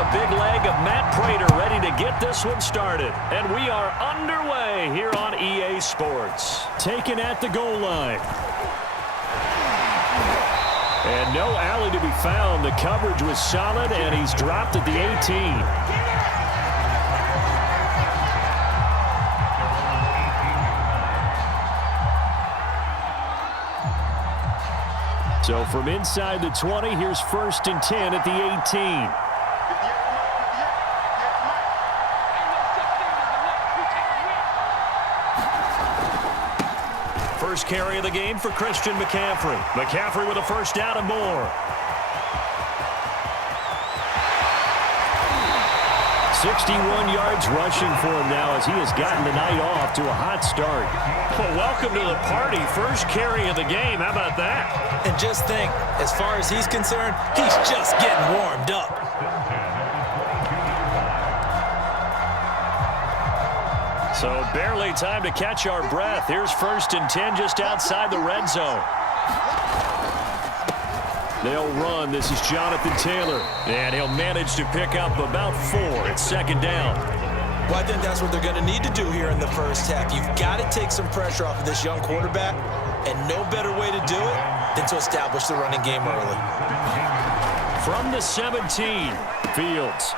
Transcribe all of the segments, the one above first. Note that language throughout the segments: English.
the big leg of Matt Prater ready to get this one started. And we are underway here on EA Sports. Taken at the goal line. And no alley to be found. The coverage was solid, and he's dropped at the 18. So from inside the 20, here's 1st and 10 at the 18. First carry of the game for Christian McCaffrey. McCaffrey with a first down and more. 61 yards rushing for him now as he has gotten the night off to a hot start. Well, welcome to the party. First carry of the game. How about that? And just think, as far as he's concerned, he's just getting warmed up. So barely time to catch our breath. Here's 1st and 10 just outside the red zone. They'll run. This is Jonathan Taylor. And he'll manage to pick up about 4. It's 2nd down. Well, I think that's what they're going to need to do here in the first half. You've got to take some pressure off of this young quarterback. And no better way to do it than to establish the running game early. From the 17, Fields.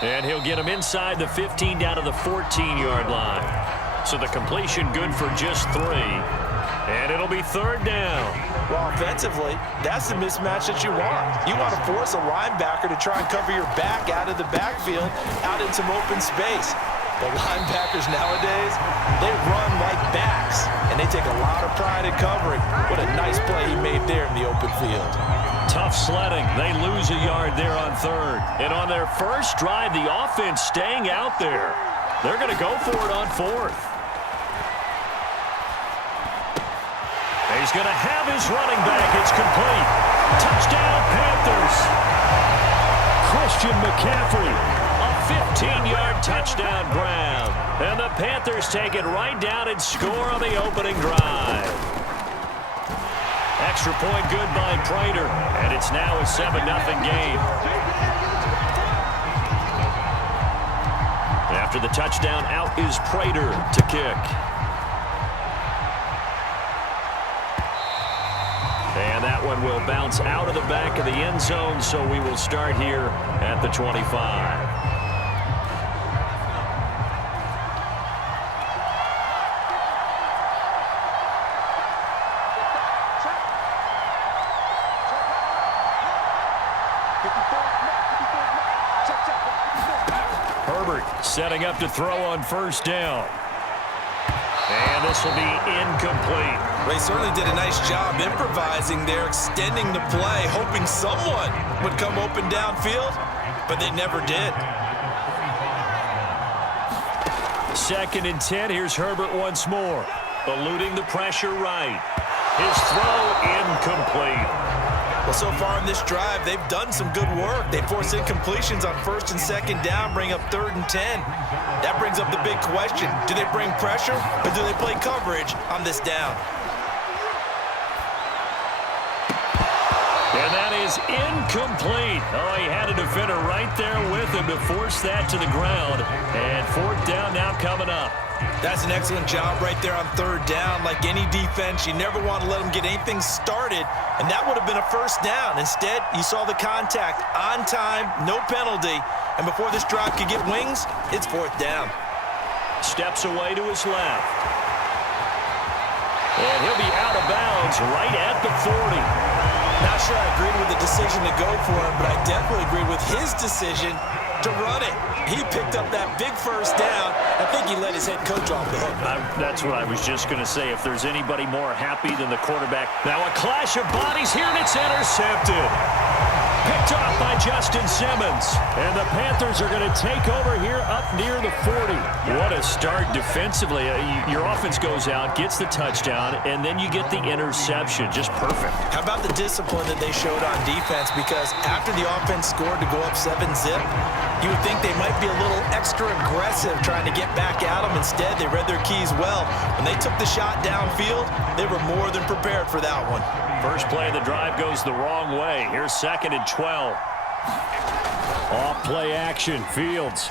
And he'll get him inside the 15 down to the 14-yard line. So the completion good for just 3. And it'll be 3rd down. Well, offensively, that's the mismatch that you want. You want to force a linebacker to try and cover your back out of the backfield, out in some open space. The linebackers nowadays, they run like backs, and they take a lot of pride in covering. What a nice play he made there in the open field. Tough sledding. They lose a yard there on 3rd. And on their first drive, the offense staying out there. They're going to go for it on 4th. He's going to have his running back. It's complete. Touchdown, Panthers. Christian McCaffrey, a 15-yard touchdown grab. And the Panthers take it right down and score on the opening drive. Extra point good by Prater. And it's now a 7-0 game. After the touchdown, out is Prater to kick. And that one will bounce out of the back of the end zone, so we will start here at the 25. Herbert setting up to throw on 1st down. And this will be incomplete. Well, he certainly did a nice job improvising there, extending the play, hoping someone would come open downfield, but they never did. 2nd and 10. Here's Herbert once more. Eluding the pressure right. His throw incomplete. Well, so far in this drive, they've done some good work. They force incompletions on 1st and 2nd down, bring up 3rd and 10. That brings up the big question. Do they bring pressure or do they play coverage on this down? And that is incomplete. Oh, he had a defender right there with him to force that to the ground. And 4th down now coming up. That's an excellent job right there on 3rd down. Like any defense, you never want to let them get anything started, and that would have been a 1st down. Instead, you saw the contact on time, no penalty, and before this drive could get wings, it's 4th down. Steps away to his left. And he'll be out of bounds right at the 40. Not sure I agreed with the decision to go for him, but I definitely agreed with his decision to run it. He picked up that big 1st down. I think he let his head coach off the hook. That's what I was just going to say. If there's anybody more happy than the quarterback. Now a clash of bodies here, and it's intercepted. Picked off by Justin Simmons. And the Panthers are going to take over here up near the 40. What a start defensively. Your offense goes out, gets the touchdown, and then you get the interception. Just perfect. How about the discipline that they showed on defense? Because after the offense scored to go up 7-zip, you would think they might be a little extra aggressive trying to get back at them. Instead, they read their keys well. When they took the shot downfield, they were more than prepared for that one. First play of the drive goes the wrong way. Here's 2nd and 12. Off play action. Fields.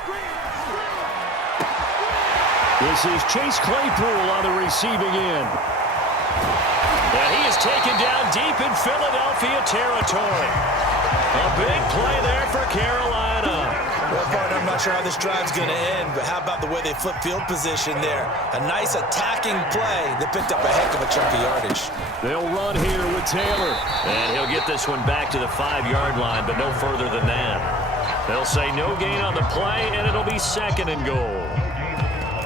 This is Chase Claypool on the receiving end. And he is taken down deep in Philadelphia territory. A big play there for Carolina. Well, partner, I'm not sure how this drive's going to end, but how about the way they flip field position there? A nice attacking play that picked up a heck of a chunk of yardage. They'll run here with Taylor. And he'll get this one back to the 5-yard line, but no further than that. They'll say no gain on the play, and it'll be 2nd and goal.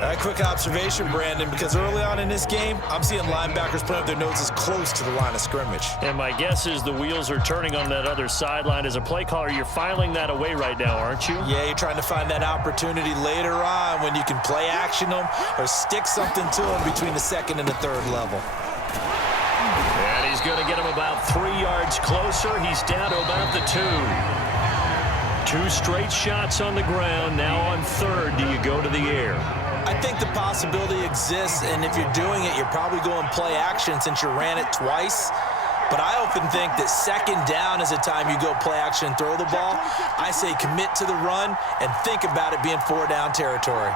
A quick observation, Brandon, because early on in this game, I'm seeing linebackers putting up their noses close to the line of scrimmage. And my guess is the wheels are turning on that other sideline. As a play caller, you're filing that away right now, aren't you? Yeah, you're trying to find that opportunity later on when you can play action them or stick something to them between the 2nd and the 3rd level. And he's going to get him about 3 yards closer. He's down to about the 2. 2 straight shots on the ground. Now on 3rd, do you go to the air? I think the possibility exists, and if you're doing it, you're probably going play action since you ran it twice. But I often think that 2nd down is the time you go play action and throw the ball. I say commit to the run and think about it being 4-down territory.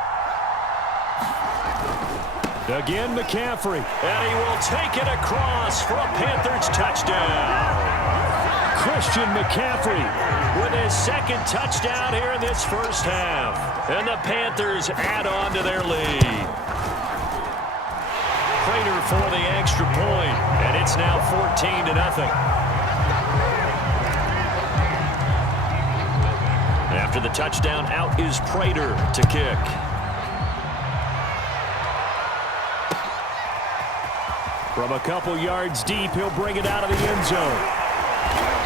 Again, McCaffrey, and he will take it across for a Panthers touchdown. Christian McCaffrey with his 2nd touchdown here in this first half. And the Panthers add on to their lead. Prater for the extra point, and it's now 14-0. After the touchdown, out is Prater to kick. From a couple yards deep, he'll bring it out of the end zone.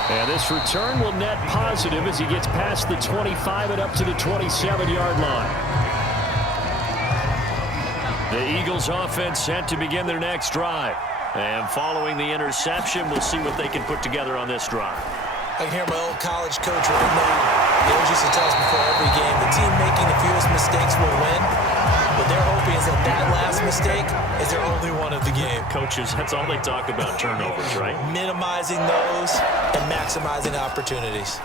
And this return will net positive as he gets past the 25 and up to the 27-yard line. The Eagles offense set to begin their next drive. And following the interception, we'll see what they can put together on this drive. I can hear my old college coach right now. He always used to tell us before every game, the team making the fewest mistakes will win. What they're hoping is that that last mistake is their only one of the game. Coaches, that's all they talk about, turnovers, right? Minimizing those and maximizing opportunities.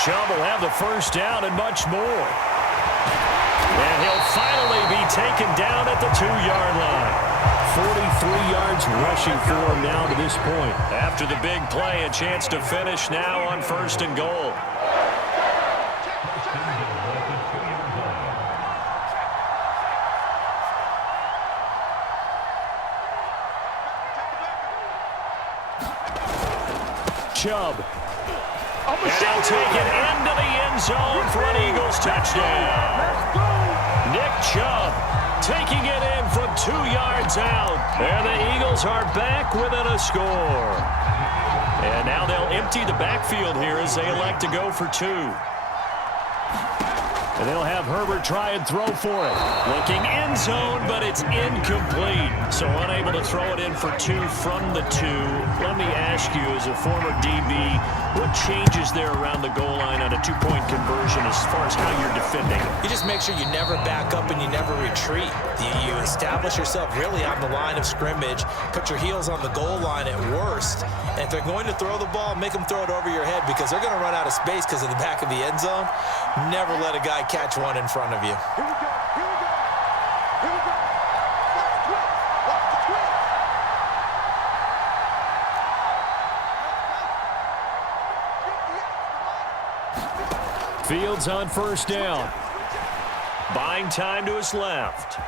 Chubb will have the first down and much more. And he'll finally be taken down at the 2-yard line. 43 yards rushing for him now to this point. After the big play, a chance to finish now on 1st and goal. Chubb. And he'll take it into the end zone for an Eagles touchdown. Nick Chubb taking it in from 2 yards out. And the Eagles are back within a score. And now they'll empty the backfield here as they elect to go for 2. And they'll have Herbert try and throw for it. Looking end zone, but it's incomplete. So unable to throw it in for 2 from the 2. Let me ask you, as a former DB, what changes there around the goal line on a 2-point conversion as far as how you're defending? You just make sure you never back up and you never retreat. You establish yourself really on the line of scrimmage, put your heels on the goal line at worst, and if they're going to throw the ball, make them throw it over your head because they're going to run out of space because of the back of the end zone. Never let a guy catch one in front of you. Fields on 1st down. Buying time to his left.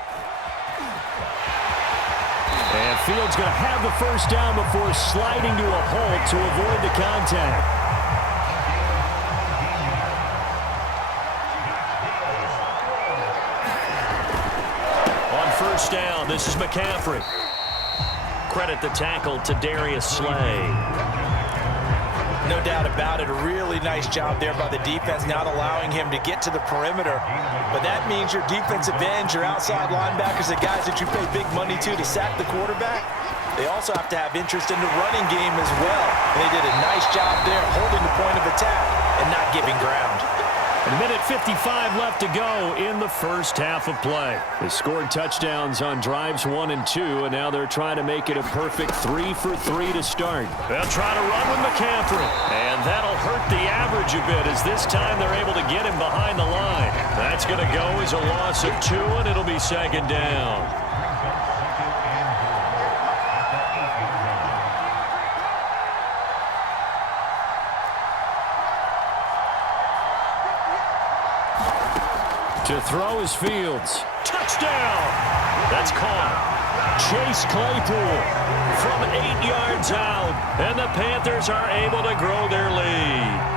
And Fields going to have the 1st down before sliding to a halt to avoid the contact. On 1st down, this is McCaffrey. Credit the tackle to Darius Slay. No doubt about it. A really nice job there by the defense, not allowing him to get to the perimeter. But that means your defensive ends, your outside linebackers, the guys that you pay big money to sack the quarterback, they also have to have interest in the running game as well. And they did a nice job there holding the point of attack and not giving ground. A minute 55 left to go in the first half of play. They scored touchdowns on drives 1 and 2, and now they're trying to make it a perfect 3 for 3 to start. They'll try to run with McCaffrey, and that'll hurt the average a bit as this time they're able to get him behind the line. That's going to go as a loss of 2, and it'll be second down. To throw is Fields. Touchdown! That's caught. Chase Claypool from 8 yards out. And the Panthers are able to grow their lead.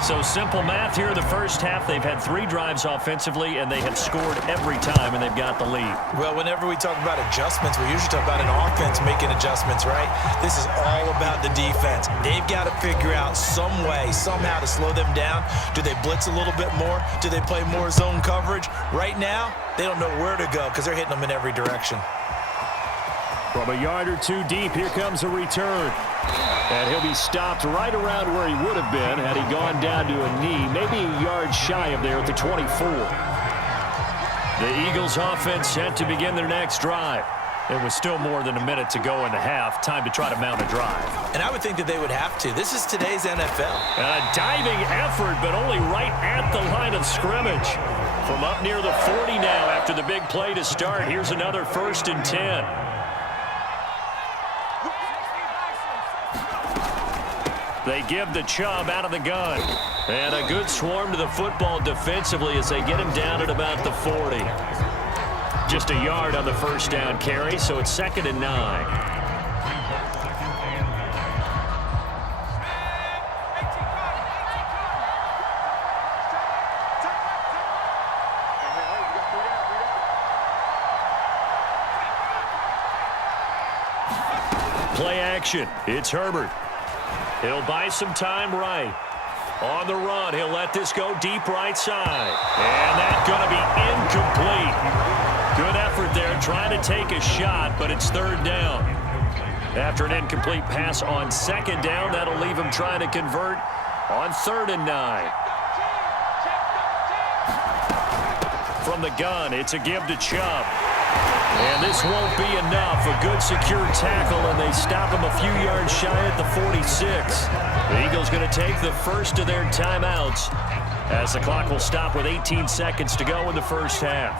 So simple math here in the first half. They've had 3 drives offensively, and they have scored every time, and they've got the lead. Well, whenever we talk about adjustments, we usually talk about an offense making adjustments, right? This is all about the defense. They've got to figure out some way, somehow to slow them down. Do they blitz a little bit more? Do they play more zone coverage? Right now, they don't know where to go because they're hitting them in every direction. From a yard or 2 deep, here comes a return. And he'll be stopped right around where he would have been had he gone down to a knee, maybe a yard shy of there at the 24. The Eagles offense set to begin their next drive. It was still more than a minute to go in the half. Time to try to mount a drive. And I would think that they would have to. This is today's NFL. And a diving effort, but only right at the line of scrimmage. From up near the 40 now after the big play to start. Here's another 1st and 10. They give the Chubb out of the gun. And a good swarm to the football defensively as they get him down at about the 40. Just a yard on the first down carry, so it's 2nd and 9. Play action. It's Herbert. He'll buy some time right. On the run, he'll let this go deep right side. And that's going to be incomplete. Good effort there trying to take a shot, but it's 3rd down. After an incomplete pass on 2nd down, that'll leave him trying to convert on 3rd and 9. From the gun, it's a give to Chubb. And this won't be enough. A good secure tackle, and they stop him a few yards shy at the 46. The Eagles going to take the first of their timeouts as the clock will stop with 18 seconds to go in the first half.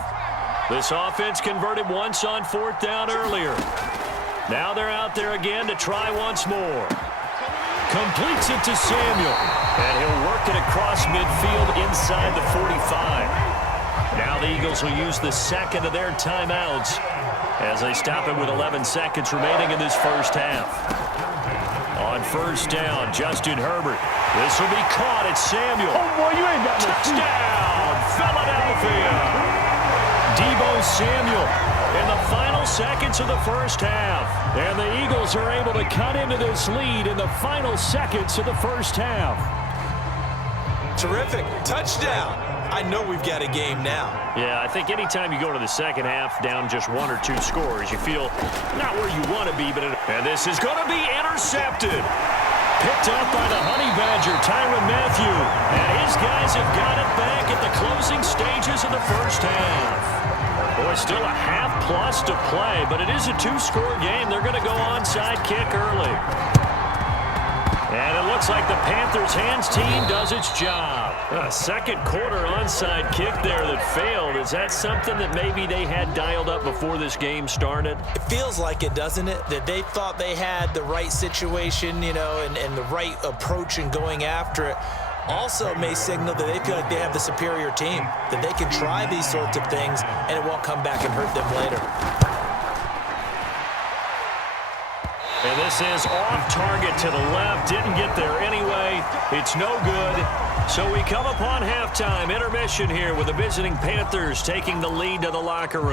This offense converted once on 4th down earlier. Now they're out there again to try once more. Completes it to Samuel. And he'll work it across midfield inside the 45. Now the Eagles will use the 2nd of their timeouts as they stop it with 11 seconds remaining in this first half. On 1st down, Justin Herbert. This will be caught at Samuel. Oh, boy, you ain't got no touchdown, Philadelphia. Deebo Samuel in the final seconds of the first half. And the Eagles are able to cut into this lead in the final seconds of the first half. Terrific. Touchdown. I know we've got a game now. Yeah, I think anytime you go to the second half down just 1 or 2 scores, you feel not where you want to be. And this is going to be intercepted. Picked up by the Honey Badger, Tyrann Mathieu. And his guys have got it back at the closing stages of the first half. Boy, still a half-plus to play, but it is a 2-score game. They're going to go onside kick early. And it looks like the Panthers' hands team does its job. A second quarter onside kick there that failed. Is that something that maybe they had dialed up before this game started? It feels like it, doesn't it? That they thought they had the right situation, you know, and the right approach in going after it. Also may signal that they feel like they have the superior team, that they can try these sorts of things and it won't come back and hurt them later. And this is off target to the left. Didn't get there anyway. It's no good. So we come upon halftime intermission here with the visiting Panthers taking the lead to the locker room.